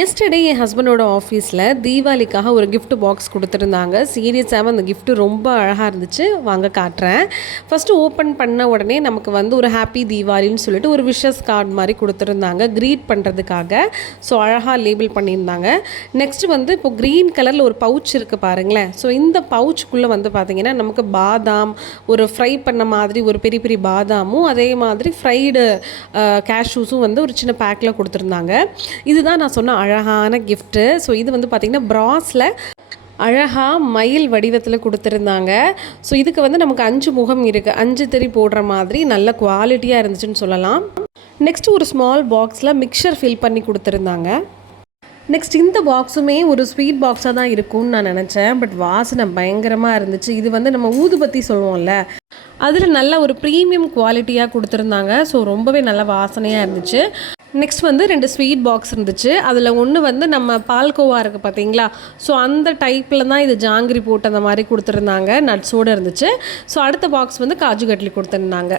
Yesterday என் ஹஸ்பண்டோட ஆஃபீஸில் தீபாவளிக்காக ஒரு gift பாக்ஸ் கொடுத்துருந்தாங்க. சீரியஸாகவே அந்த gift ரொம்ப அழகாக இருந்துச்சு. வாங்க காட்டுறேன். ஃபஸ்ட்டு ஓப்பன் பண்ண உடனே நமக்கு வந்து ஒரு ஹாப்பி தீபாவளின்னு சொல்லிட்டு ஒரு விஷஸ் கார்டு மாதிரி கொடுத்துருந்தாங்க க்ரீட் பண்ணுறதுக்காக. ஸோ அழகாக லேபிள் பண்ணியிருந்தாங்க. நெக்ஸ்ட்டு வந்து இப்போ க்ரீன் கலரில் ஒரு பவுச் இருக்குது பாருங்களேன். ஸோ இந்த பவுச்சுக்குள்ளே வந்து பார்த்திங்கன்னா நமக்கு பாதாம், ஒரு ஃப்ரை பண்ண மாதிரி ஒரு பெரிய பெரிய பாதாமும், அதே மாதிரி ஃப்ரைடு கேஷ்யூஸும் வந்து ஒரு சின்ன பேக்கில் கொடுத்துருந்தாங்க. இதுதான் நான் சொன்ன அழகான கிஃப்ட்டு. ஸோ இது வந்து பார்த்திங்கன்னா ப்ராஸில் அழகாக மயில் வடிவத்தில் கொடுத்துருந்தாங்க. ஸோ இதுக்கு வந்து நமக்கு 5 முகம் இருக்குது. 5 தெறி போடுற மாதிரி நல்ல குவாலிட்டியாக இருந்துச்சுன்னு சொல்லலாம். நெக்ஸ்ட்டு ஒரு ஸ்மால் பாக்ஸில் மிக்சர் ஃபில் பண்ணி கொடுத்துருந்தாங்க. நெக்ஸ்ட் இந்த பாக்ஸுமே ஒரு ஸ்வீட் பாக்ஸாக தான் இருக்கும்னு நான் நினச்சேன். பட் வாசனை பயங்கரமாக இருந்துச்சு. இது வந்து நம்ம ஊதுபத்தி சொல்லுவோம்ல, அதில் நல்ல ஒரு ப்ரீமியம் குவாலிட்டியாக கொடுத்துருந்தாங்க. ஸோ ரொம்பவே நல்ல வாசனையாக இருந்துச்சு. நெக்ஸ்ட் வந்து 2 ஸ்வீட் பாக்ஸ் இருந்துச்சு. அதில் ஒன்று வந்து நம்ம பால்கோவா இருக்குது பார்த்தீங்களா, ஸோ அந்த டைப்பில் தான் இது ஜாங்கிரி போட்டு அந்த மாதிரி கொடுத்துருந்தாங்க. நட்ஸோடு இருந்துச்சு. ஸோ அடுத்த பாக்ஸ் வந்து காஜு கட்லி கொடுத்துருந்தாங்க.